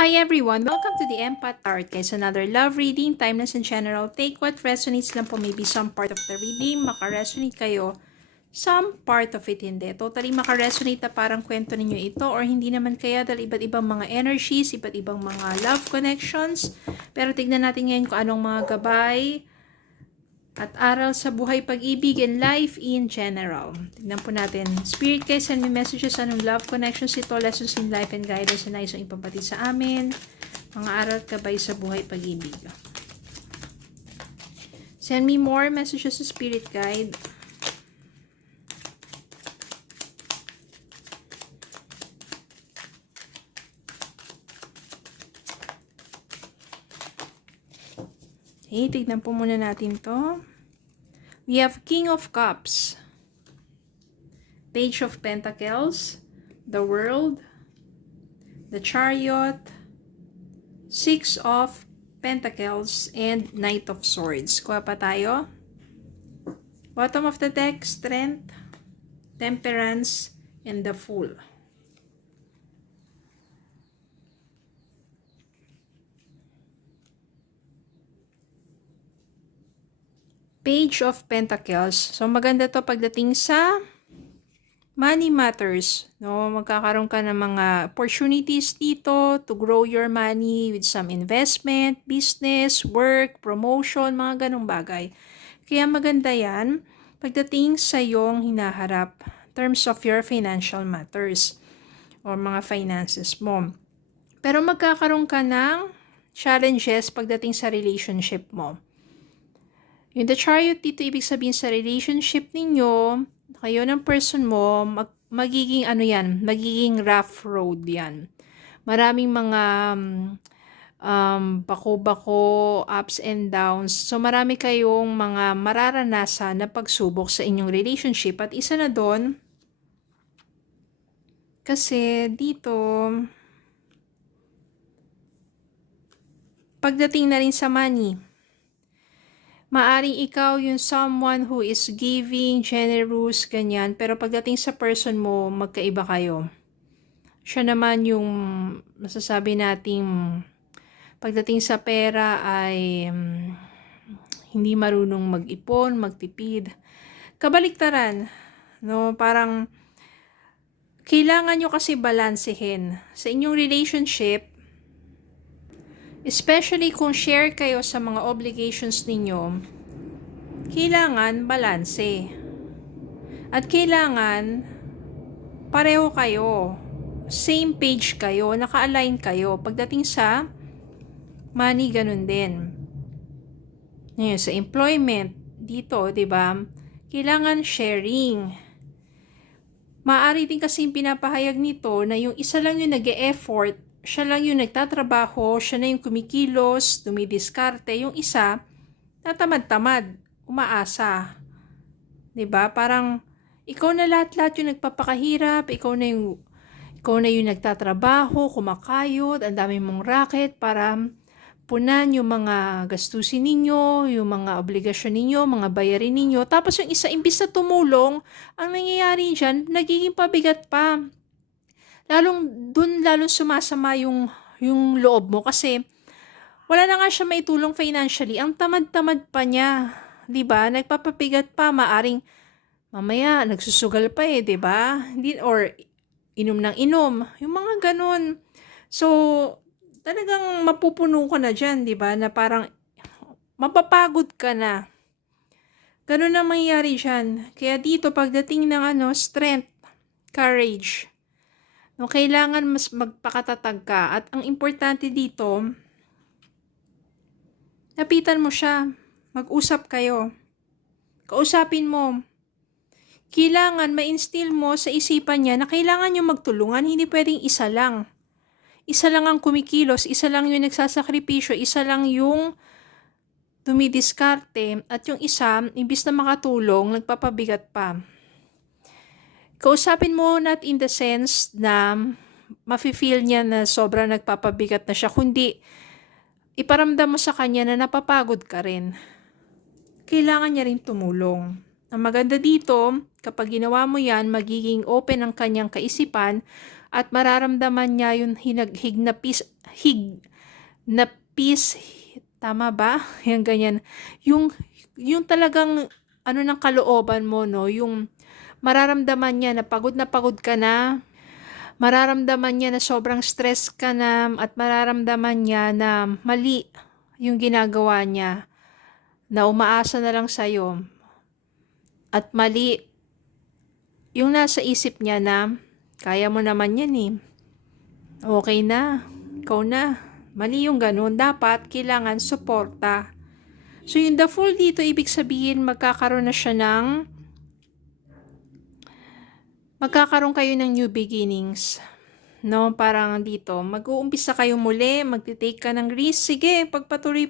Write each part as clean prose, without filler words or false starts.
Hi everyone! Welcome to the Empath Art. Guys, another love reading, timeless and general. Take what resonates lang po, maybe some part of the reading, makaresonate kayo. Some part of it hindi. Totally makaresonate na parang kwento ninyo ito or hindi naman kaya dahil iba't ibang mga energies, iba't ibang mga love connections. Pero tignan natin ngayon kung anong mga gabay at aral sa buhay, pag-ibig, and life in general. Tignan po natin. Spirit guys, send me messages, anong love connections ito, lessons in life and guidance na nais yung ipapati sa amin. Mga aral at gabay sa buhay, pag-ibig. Send me more messages sa spirit guide. Okay, tignan po muna natin to. We have King of Cups, Page of Pentacles, the World, the Chariot, Six of Pentacles, and Knight of Swords. Kuha pa tayo. Bottom of the deck, Strength, Temperance, and the Fool. Page of Pentacles. So, maganda to pagdating sa money matters. No? Magkakaroon ka ng mga opportunities dito to grow your money with some investment, business, work, promotion, mga ganong bagay. Kaya maganda yan pagdating sa iyong hinaharap in terms of your financial matters or mga finances mo. Pero magkakaroon ka ng challenges pagdating sa relationship mo. Yung the Chariot dito, ibig sabihin sa relationship ninyo, kayo ng person mo, magiging ano yan, magiging rough road yan. Maraming mga bako-bako, ups and downs. So marami kayong mga mararanasan na pagsubok sa inyong relationship. At isa na doon, kasi dito, pagdating na rin sa money, maaring ikaw yung someone who is giving, generous, ganyan. Pero pagdating sa person mo, magkaiba kayo. Siya naman yung masasabi nating pagdating sa pera ay hindi marunong mag-ipon, magtipid. Kabaliktaran, no? Parang kailangan nyo kasi balansehin sa inyong relationship. Especially kung share kayo sa mga obligations ninyo, kailangan balanse. At kailangan pareho kayo, same page kayo, naka-align kayo. Pagdating sa money, ganun din. Ngayon, sa employment, dito, 'di ba? Kailangan sharing. Maaari din kasi pinapahayag nito na yung isa lang yung nag-e-effort, siya lang yung nagtatrabaho, siya na yung kumikilos, dumidiskarte. Yung isa, tatamad-tamad, umaasa. 'Di ba? Parang, ikaw na lahat-lahat yung nagpapakahirap, ikaw na yung nagtatrabaho, kumakayod, ang dami mong racket para punan yung mga gastusin ninyo, yung mga obligasyon ninyo, mga bayarin ninyo. Tapos yung isa, imbis na tumulong, ang nangyayari dyan, nagiging pabigat pa. Lalong sumasama yung loob mo kasi wala na nga siya maitulong financially. Ang tamad-tamad pa niya, 'di ba? Nagpapabigat pa, maaring mamaya nagsusugal pa 'di ba? Or inom ng inom, yung mga ganun. So, talagang mapupuno ka na diyan, 'di ba? Na parang mapapagod ka na. Ganun ang mangyayari diyan. Kaya dito pagdating ng strength, courage, no, kailangan mas magpakatatag ka. At ang importante dito, lapitan mo siya. Mag-usap kayo. Kausapin mo. Kailangan ma-instill mo sa isipan niya na kailangan nyo magtulungan. Hindi pwedeng isa lang. Isa lang ang kumikilos. Isa lang yung nagsasakripisyo. Isa lang yung dumidiskarte. At yung isa, imbis na makatulong, nagpapabigat pa. Kausapin mo not in the sense na mafe-feel niya na sobrang nagpapabigat na siya, kundi iparamdam mo sa kanya na napapagod ka rin. Kailangan niya rin tumulong. Ang maganda dito, kapag ginawa mo yan, magiging open ang kanyang kaisipan At mararamdaman niya yung hig na peace, tama ba? Yung ganyan. Yung talagang ano ng kalooban mo, no? Yung mararamdaman niya na pagod ka na, mararamdaman niya na sobrang stress ka na, at mararamdaman niya na mali yung ginagawa niya, na umaasa na lang sa'yo. At mali yung nasa isip niya na kaya mo naman yan eh. Okay na. Ikaw na. Mali yung ganun. Dapat kailangan suporta. So yung the Fool dito, ibig sabihin magkakaroon kayo ng new beginnings. No, parang dito, mag-uumpisa kayo muli, magti-take ka ng risk. Sige, papagpatuloy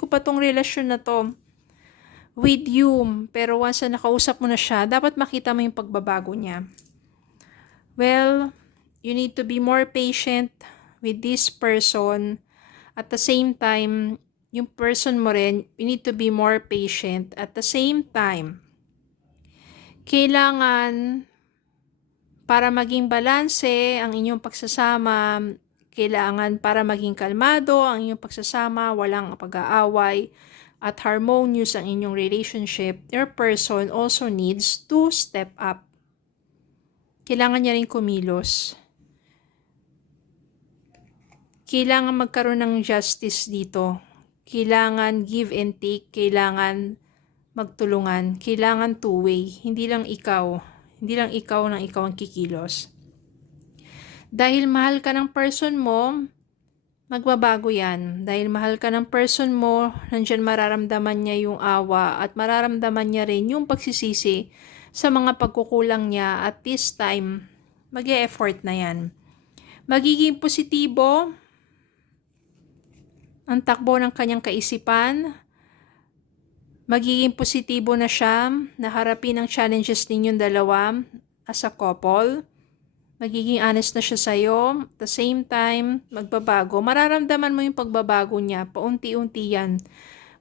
ko pa tong relasyon na to with you. Pero once na nakausap mo na siya, dapat makita mo yung pagbabago niya. Well, you need to be more patient with this person. At the same time, yung person mo rin, you need to be more patient. At the same time, kailangan, para maging balanse ang inyong pagsasama, kailangan para maging kalmado ang inyong pagsasama, walang pag-aaway, at harmonious ang inyong relationship, your person also needs to step up. Kailangan niya rin kumilos. Kailangan magkaroon ng justice dito. Kailangan give and take. Kailangan magtulungan. Kailangan two-way. Hindi lang ikaw ang kikilos. Dahil mahal ka ng person mo, magbabago yan. Dahil mahal ka ng person mo, nandyan mararamdaman niya yung awa at mararamdaman niya rin yung pagsisisi sa mga pagkukulang niya. At this time, mag-e-effort na yan. Magiging positibo ang takbo ng kanyang kaisipan. Magiging positibo na siya na harapin ang challenges ninyong dalawa as a couple. Magiging honest na siya sa'yo. At the same time, magbabago. Mararamdaman mo yung pagbabago niya. Paunti-unti yan.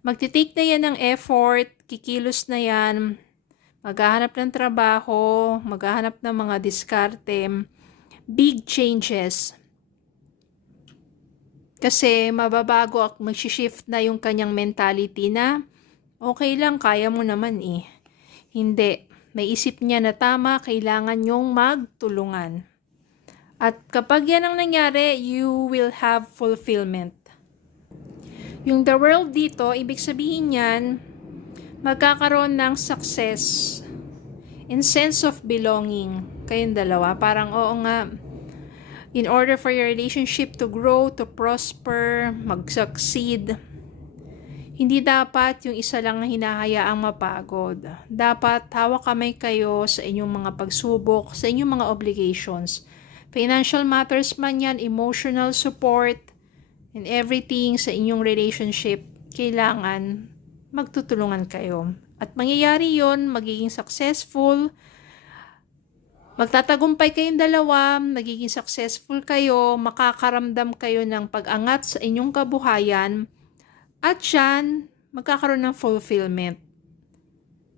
Magtitake na yan ng effort. Kikilos na yan. Maghahanap ng trabaho. Maghahanap ng mga diskarte. Big changes. Kasi mababago at mag-shift na yung kanyang mentality na okay lang, kaya mo naman eh. Hindi. May isip niya na tama, kailangan yung magtulungan. At kapag yan ang nangyari, you will have fulfillment. Yung the world dito, ibig sabihin yan, magkakaroon ng success in sense of belonging. Kayong dalawa, parang oo nga, in order for your relationship to grow, to prosper, mag-succeed, hindi dapat yung isa lang ang hinahayaang mapagod. Dapat hawak kamay kayo sa inyong mga pagsubok, sa inyong mga obligations. Financial matters man yan, emotional support, and everything sa inyong relationship, kailangan magtutulungan kayo. At mangyayari yon, magiging successful, magtatagumpay kayong dalawa, magiging successful kayo, makakaramdam kayo ng pag-angat sa inyong kabuhayan, at yan, magkakaroon ng fulfillment.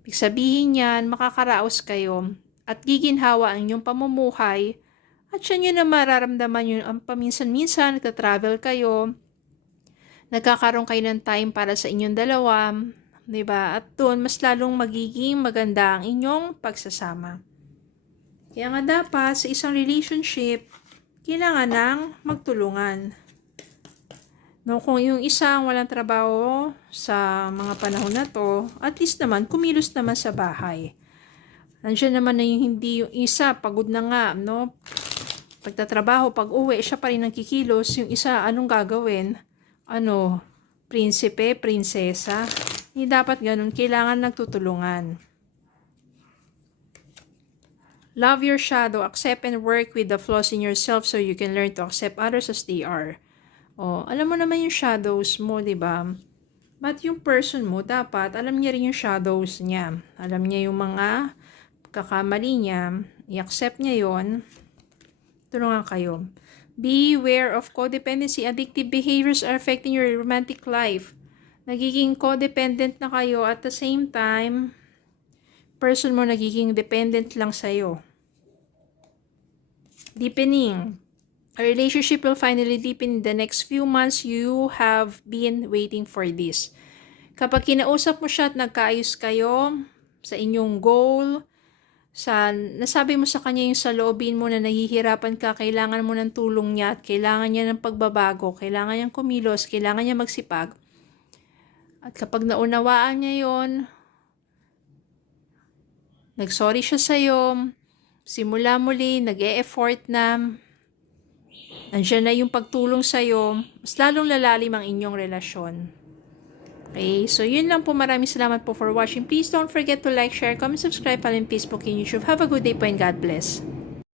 Ibig sabihin yan, makakaraos kayo, at giginhawa ang inyong pamumuhay, at yan yun na mararamdaman yun, ang paminsan-minsan, nagtatravel kayo, nagkakaroon kayo ng time para sa inyong dalawa, diba? At doon, mas lalong magiging maganda ang inyong pagsasama. Kaya nga dapat sa isang relationship, kailangan ng magtulungan. No, kung yung isang walang trabaho sa mga panahon na to, at least naman, kumilos naman sa bahay. Nandiyan naman na yung hindi yung isa, pagod na nga, no? Pagtatrabaho, pag uwi, siya pa rin ang kikilos. Yung isa, anong gagawin? Prinsipe, prinsesa? Hindi dapat ganun. Kailangan nagtutulungan. Love your shadow. Accept and work with the flaws in yourself so you can learn to accept others as they are. Alam mo naman yung shadows mo, di ba? But yung person mo, dapat alam niya rin yung shadows niya. Alam niya yung mga kakamali niya. I-accept niya yon. Tulungan kayo. Beware of codependency. Addictive behaviors are affecting your romantic life. Nagiging codependent na kayo at the same time, person mo nagiging dependent lang sa'yo. deepening. A relationship will finally deepen in the next few months. You have been waiting for this. Kapag kinausap mo siya at nagkaayos kayo sa inyong goal, nasabi mo sa kanya yung sa loobin mo na nahihirapan ka, kailangan mo ng tulong niya at kailangan niya ng pagbabago, kailangan niyang kumilos, kailangan niya magsipag. At kapag naunawaan niya yon, nagsorry siya sa'yo, simula muli, nag-e-effort na, nandiyan na yung pagtulong sa'yo, mas lalong lalalim ang inyong relasyon. Okay, so yun lang po. Maraming salamat po for watching. Please don't forget to like, share, comment, subscribe, follow in Facebook and YouTube. Have a good day po and God bless.